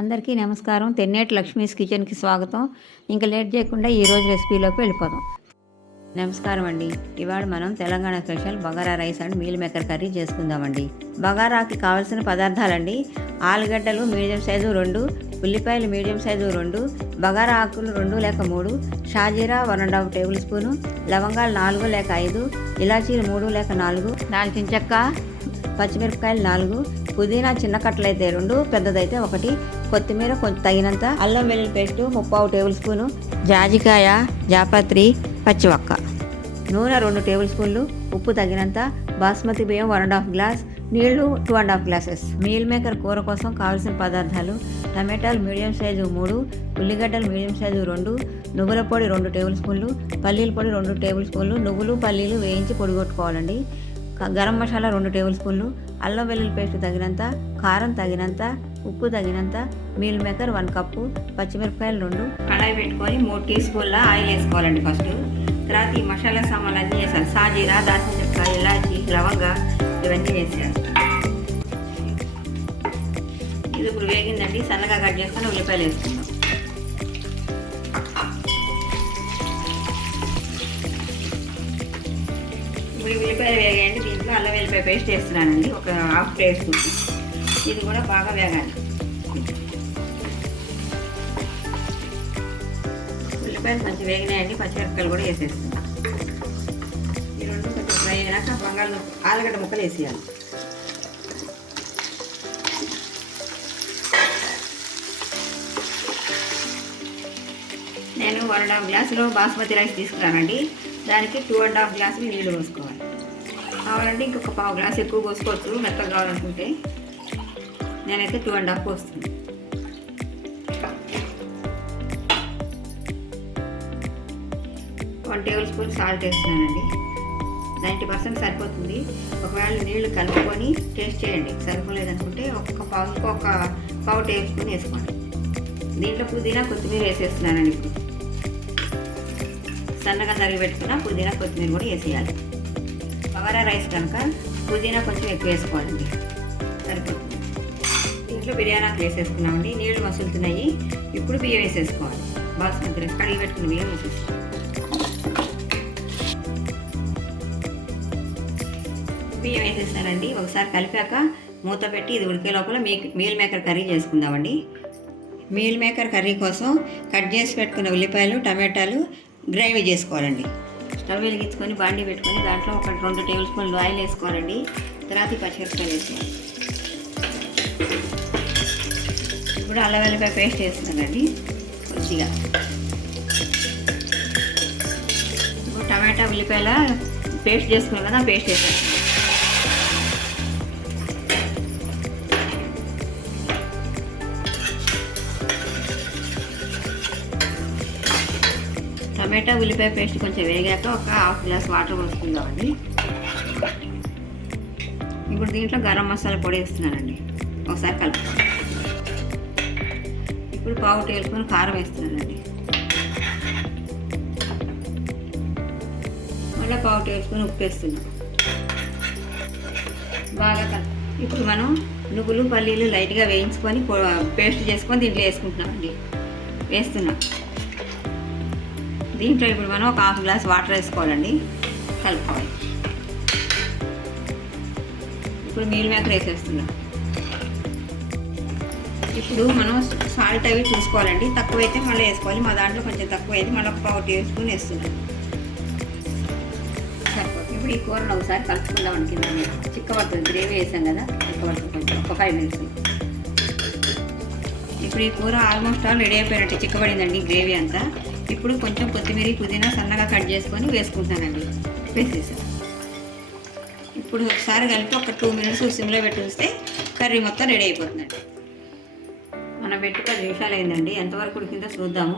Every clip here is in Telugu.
అందరికీ నమస్కారం. తెన్నేటి లక్ష్మీస్ కిచెన్‌కి స్వాగతం. ఇంక లేట్ చేయకుండా ఈరోజు రెసిపీలోకి వెళ్ళిపోదాం. నమస్కారం అండి. ఇవాళ మనం Telangana special bagara rice and meal maker curry చేసుకుందామండి. బగారాకి కావాల్సిన పదార్థాలండి: ఆలుగడ్డలు మీడియం సైజు 2, ఉల్లిపాయలు మీడియం సైజు 2, బగారా ఆకులు 2 లేక 3, షాజీరా 1½ టేబుల్ స్పూను, లవంగాలు 4 లేక 5, ఇలాచీలు 3 లేక 4, దాల్చిన చెక్క, పచ్చిమిరపకాయలు 4, పుదీనా చిన్న కట్టలైతే 2, పెద్దదైతే 1, కొత్తిమీర కొంచెం తగినంత, అల్లం వెల్లుల్లి పేస్టు 3/4 టేబుల్ స్పూను, జాజికాయ, జాపత్రి, పచ్చివక్క, నూనె 2 టేబుల్ స్పూన్లు, ఉప్పు తగినంత, బాస్మతి బియ్యం 1½ గ్లాస్, నీళ్లు 2½ గ్లాసెస్. మీల్ మేకర్ కూర కోసం కావాల్సిన పదార్థాలు: టమాటాలు మీడియం సైజు 3, ఉల్లిగడ్డలు మీడియం సైజు 2, నువ్వుల పొడి 2 టేబుల్ స్పూన్లు, పల్లీల పొడి 2 టేబుల్ స్పూన్లు, నువ్వులు పల్లీలు వేయించి పొడిగొట్టుకోవాలండి, గరం మసాలా 2 టేబుల్ స్పూన్లు, అల్లం వెల్లుల్లి పేస్ట్ తగినంత, కారం తగినంత, ఉప్పు తగినంత, మీల్ మేకర్ 1 కప్పు, పచ్చిమిరపకాయలు 2. కడాయి పెట్టుకొని 3 టీ స్పూన్ల ఆయిల్ వేసుకోవాలండి ఫస్ట్. తర్వాత ఈ మసాలా సామాన్లు అన్నీ వేసాలి. సాజీరా, దాల్చిన చెక్క, ఇలాచి, లవంగా ఇవన్నీ వేసేయాలి. ఇది ఇప్పుడు వేగిందండి. సన్నగా కట్ చేసుకొని ఉల్లిపాయలు వేసుకుందాం. ఇప్పుడు ఉల్లిపాయలు వేగాయండి. దీంట్లో అల్లం వెల్లిపాయ పేస్ట్ వేస్తున్నానండి, ఒక హాఫ్ టేబుల్ స్పూన్. ఇది కూడా బాగా వేగాలి. ఉల్లిపాయలు మంచి వేగినాయండి. పచ్చిమిరపకాయలు కూడా వేసేస్తున్నాను. ఈ రెండు కొంచెం ఫ్రై అయినాక ఆలుగడ్డ ముక్కలు వేసేయాలి. నేను 1½ గ్లాసులో బాస్మతి రైస్ తీసుకున్నానండి. దానికి 2½ గ్లాసులు నీళ్ళు పోసుకోవాలి. కావాలంటే ఇంకొక 1/2 గ్లాసు ఎక్కువ పోసుకోవచ్చు మెత్తగా కావాలనుకుంటే. నేనైతే 2½ పోస్తుంది. వన్ టేబుల్ స్పూన్ సాల్ట్ వేస్తున్నానండి. 90% సరిపోతుంది. ఒకవేళ నీళ్లు కలుపుకొని టేస్ట్ చేయండి. సరిపోలేదనుకుంటే ఒక పావు టేబుల్ స్పూన్ వేసుకోండి. దీంట్లో పుదీనా కొత్తిమీర వేసేస్తున్నానండి. ఇప్పుడు సన్నగా తరిగి పెట్టుకున్న పుదీనా కొత్తిమీర కూడా వేసేయాలి. బగారా రైస్ కనుక పుదీనా కొంచెం ఎక్కువ వేసుకోవాలండి, సరిపోతుంది. దీంట్లో బిర్యానీ ఆకు వేసేసుకున్నామండి. నీళ్లు మసులుతున్నాయి. ఇప్పుడు బియ్యం వేసేసుకోవాలి. బాస్మతి రైస్ కడిగి పెట్టుకున్న బియ్యం వేసేసుకోవాలి. బియ్యం వేసేసానండి. ఒకసారి కలిపాక మూత పెట్టి ఇది ఉడికే లోపల మీల్ మేకర్ కర్రీ చేసుకుందామండి. మీల్ మేకర్ కర్రీ కోసం కట్ చేసి పెట్టుకున్న ఉల్లిపాయలు, టమాటాలు గ్రేవీ చేసుకోవాలండి. స్టవ్ వెలిగించుకొని బాండీ పెట్టుకొని దాంట్లో ఒక 2 టేబుల్ స్పూన్లు ఆయిల్ వేసుకోవాలండి. తర్వాత పచ్చిమిరపకాయలు వేసుకోవాలి. ఇప్పుడు అల్లం వెల్లిపాయ పేస్ట్ వేస్తున్నానండి కొద్దిగా. ఇప్పుడు టమాటా ఉల్లిపాయల పేస్ట్ చేసుకున్నాం కదా, పేస్ట్ వేసాను. టమాటా ఉల్లిపాయ పేస్ట్ కొంచెం వేగాక ఒక ½ గ్లాస్ వాటర్ పోసుకుందామండి. ఇప్పుడు దీంట్లో గరం మసాలా పొడి వేస్తున్నానండి. ఒకసారి కలుపుతాను. ఇప్పుడు 1/2 టేబుల్ స్పూన్ కారం వేస్తున్నానండి. మళ్ళీ 1/2 టేబుల్ స్పూన్ ఉప్పు వేస్తున్నాం. బాగా ఇప్పుడు మనం నువ్వులు పల్లీలు లైట్గా వేయించుకొని పేస్ట్ చేసుకొని దీంట్లో వేసుకుంటున్నామండి. వేస్తున్నాం. దీంట్లో ఇప్పుడు మనం ఒక ½ గ్లాస్ వాటర్ వేసుకోవాలండి. కలుపుకోవాలి. ఇప్పుడు మీల్ మేకర్ వేసేస్తున్నాం. ఇప్పుడు మనం సాల్ట్ అవి చూసుకోవాలండి. తక్కువైతే మళ్ళీ వేసుకోవాలి. మా దాంట్లో కొంచెం తక్కువైతే మళ్ళీ ఒక 1/2 టేబుల్ స్పూన్ వేస్తున్నాం. సరిపోతుంది. ఇప్పుడు ఈ కూరను ఒకసారి కలుపుకుందాం అనుకుందాం. చిక్కబడుతుంది. గ్రేవీ వేసాం కదా, చిక్కబడుతుంది. కొంచెం ఒక 5 మినిట్స్. ఇప్పుడు ఈ కూర ఆల్మోస్ట్ ఆల్ రెడీ అయిపోయినట్టు చిక్కబడిందండి గ్రేవీ అంతా. ఇప్పుడు కొంచెం కొత్తిమీర, పుదీనా సన్నగా కట్ చేసుకొని వేసుకుంటానండి. వేసేసాను. ఇప్పుడు ఒకసారి కలిపి ఒక 2 మినిట్స్ సిమ్లో పెట్టి ఉంచితే కర్రీ మొత్తం రెడీ అయిపోతుందండి. మనం పెట్టి 10 నిమిషాలు అయిందండి. ఎంతవరకు ఉడికిందో చూద్దాము.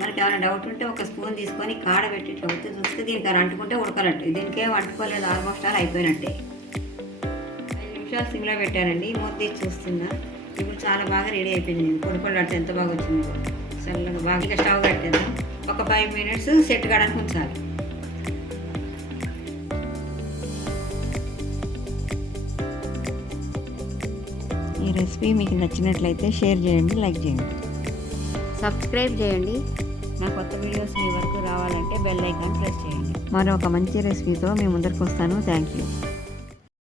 మనకి ఏమైనా డౌట్ ఉంటే ఒక స్పూన్ తీసుకొని కాడ పెట్టి చూస్తే దీనికి అంటుకుంటే ఉడకనట్టు. దీనికేం అంటుకోలేదు. ఆల్మోస్ట్ ఆల్ అయిపోయినట్టే. 5 నిమిషాలు సిమ్లో పెట్టానండి. మూత తీసి చూస్తున్నా. ఇప్పుడు చాలా బాగా రెడీ అయిపోయింది. పొడి అంటే ఎంత బాగా వచ్చింది. చల్లగా బాగా. ఇంకా స్టవ్ కట్టేద్దాం. ఒక 5 మినిట్స్ సెట్ కావడానికి ఉంచాలి. ఈ రెసిపీ మీకు నచ్చినట్లయితే షేర్ చేయండి, లైక్ చేయండి, సబ్స్క్రైబ్ చేయండి. నా కొత్త వీడియోస్ మీ వరకు రావాలంటే బెల్ ఐకాన్ ప్రెస్ చేయండి. మరొక మంచి రెసిపీతో మీ ముందరికి వస్తాను. Thank you.